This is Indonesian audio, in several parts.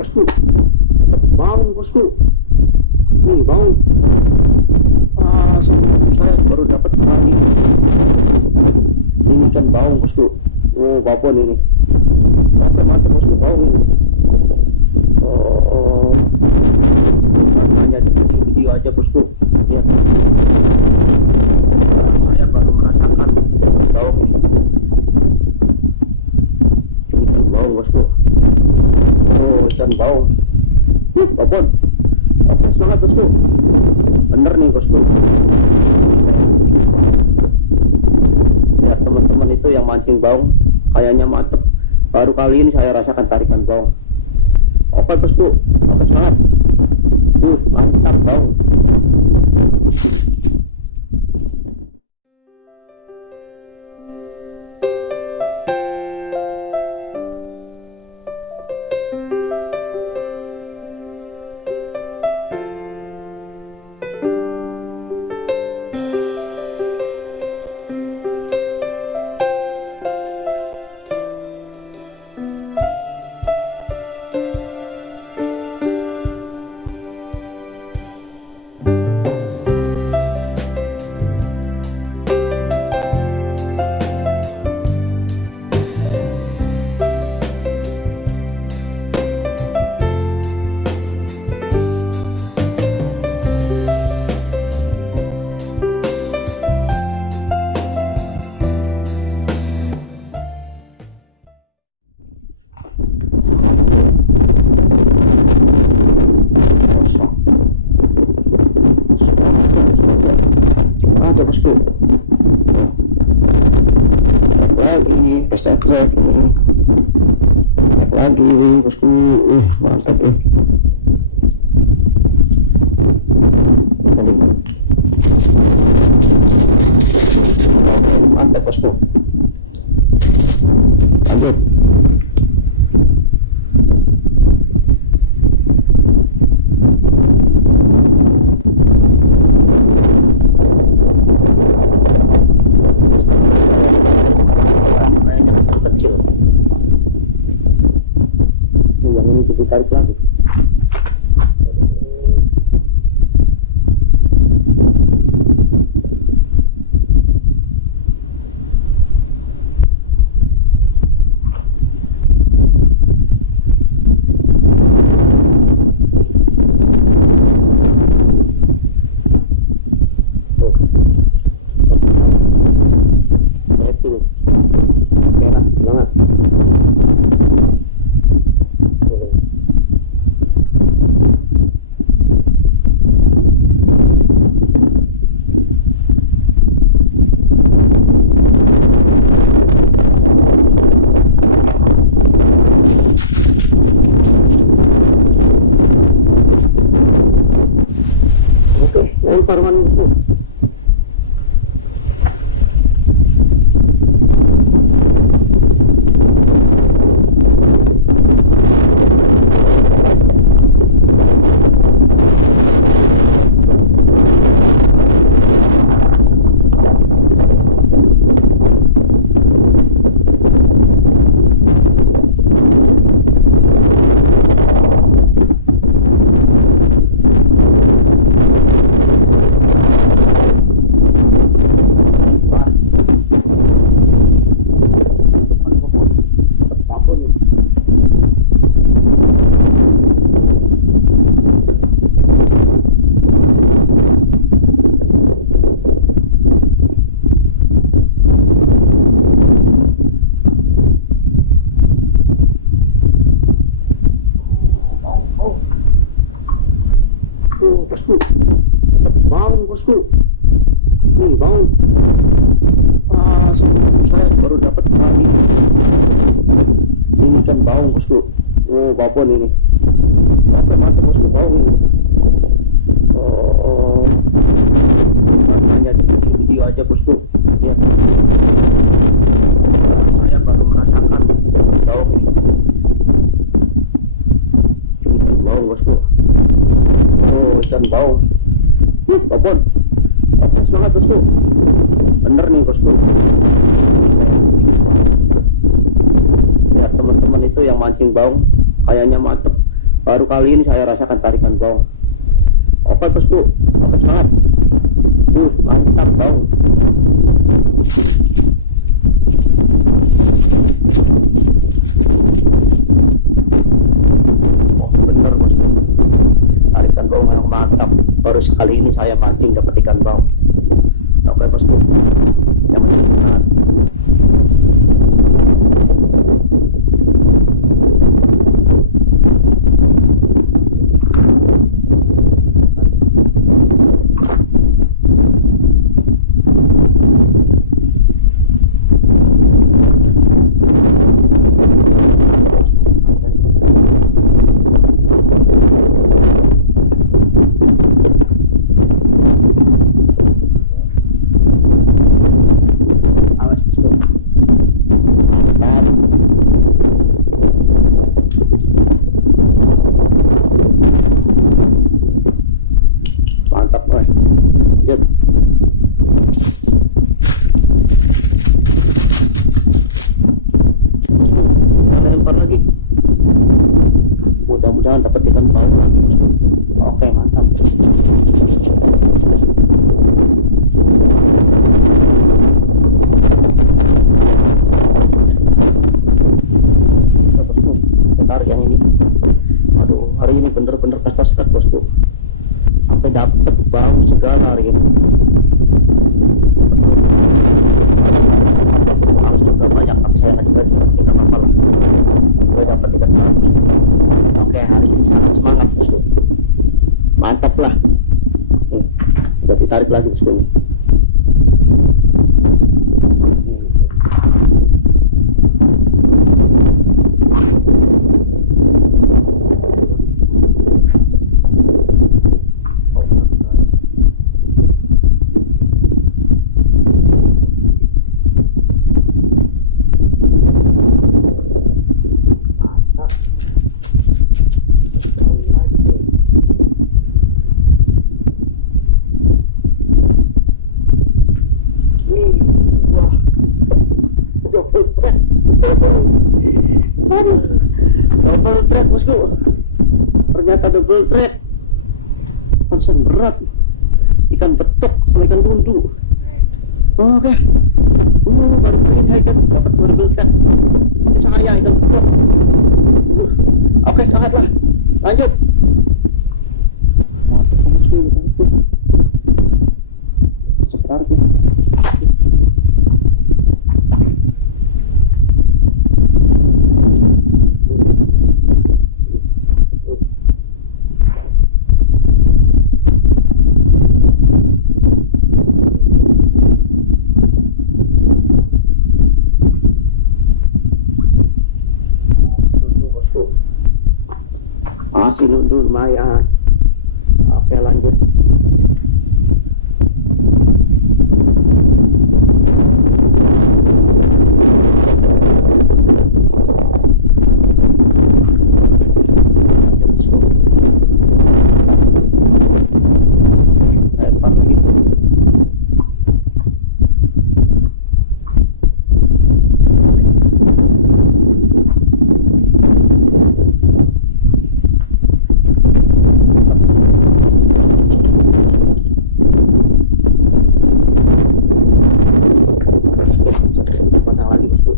Bosku, baung bosku, nih baung. Sebelum saya baru dapat sekali. Ini ikan baung bosku. Oh, babon ini. Mantap bosku, baung ini. Bukan hanya di video aja bosku. Lihat. Saya baru merasakan baung ini. Ini ikan baung bosku. Oh, ikan baung. Babon. Oke, semangat bosku. Bener nih bosku. Lihat teman-teman itu yang mancing baung, kayaknya mantep. Baru kali ini saya rasakan tarikan baung. Oke bosku, oke semangat. Mantap baung. Ada bosku. Strek lagi, Pesta strek ini. Strek lagi bosku. Mantap Tadi. Oke, mantap bosku. Lanjut. Kecil. Ini yang ini kita tarik lagi. Semangat. Oke, lempar maning bosku. Bosku, baung bosku, nih baung. Sebelum saya baru dapat sekali. Ini ikan baung bosku. Oh, babon ini. Mantap bosku, baung ini. Bukan hanya di video aja bosku. Lihat. Saya baru merasakan baung ini. Ini ikan baung bosku. Oh, ikan baung. Babon. Oke, semangat bosku. Bener nih bosku. Lihat teman-teman itu yang mancing baung, kayaknya mantep. Baru kali ini saya rasakan tarikan baung. Oke bosku, oke semangat. Mantap baung. Oh bener bosku, tarikan baung memang mantap. Baru sekali ini saya mancing dapat ikan baung. Oke bosku, yang penting semangat. Mantap boy. Lanjut. Kita lempar lagi. Mudah-mudahan dapat ikan baung lagi bosku. Oke mantap. Oke, bosku, kita tarik yang ini. Aduh, hari ini bener-bener pesta strek bosku. Sampai dapat baung segala hari ini. Harus juga banyak, tapi saya nggak kita apa lah. Gue dapat ikan bagus. Oke, hari ini sangat semangat bosku. Mantap lah. Nih, udah ditarik lagi bosku nih. Aduh, double track bosku. Ternyata double track. Konsen berat. Ikan betok sama ikan bundu. Oke. Baru kali ini saya dapat double track. Tapi sayang ikan betok. Oke, semangat lah. Lanjut. Mantap bosku. Sebentar ya. Masih lundur lumayan. Oke lanjut. Lempar lagi. Pasang lagi bosku.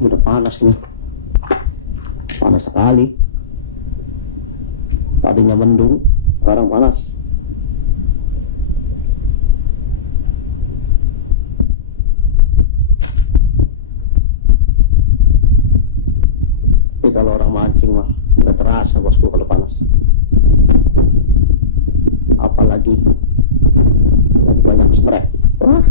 Udah panas nih, panas sekali. Tadinya mendung, sekarang panas. Tapi kalau orang mancing mah nggak terasa bosku kalau panas. Apalagi lagi banyak strek. Wah.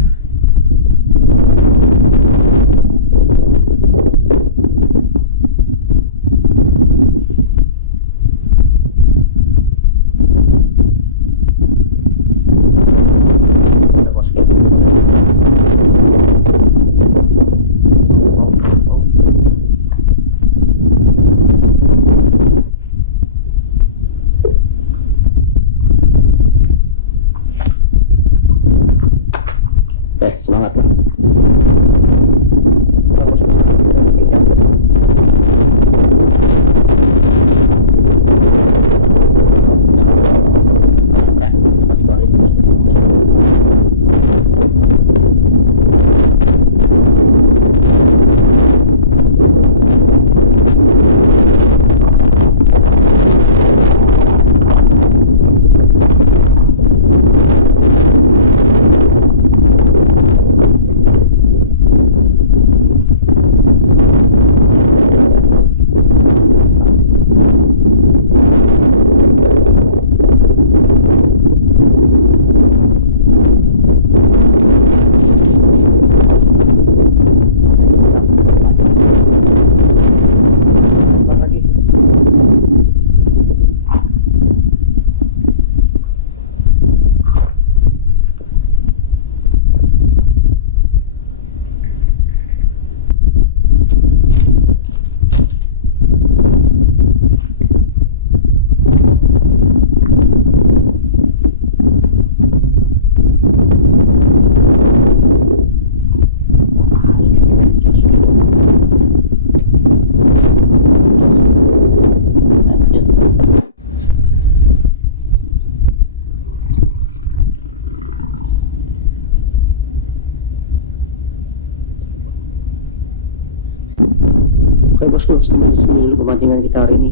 Oke bosku, sampai di sini dulu pemancingan kita hari ini.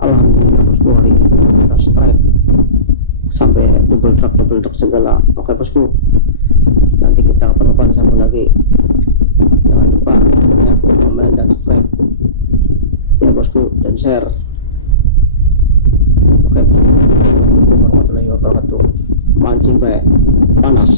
Alhamdulillah bosku, hari ini kita strike sampai double truck segala. Oke bosku, nanti kita kapan-kapan sambung lagi. Jangan lupa ya, komen dan subscribe ya bosku, dan share. Oke, assalamualaikum warahmatullahi wabarakatuh. Mancing baik panas.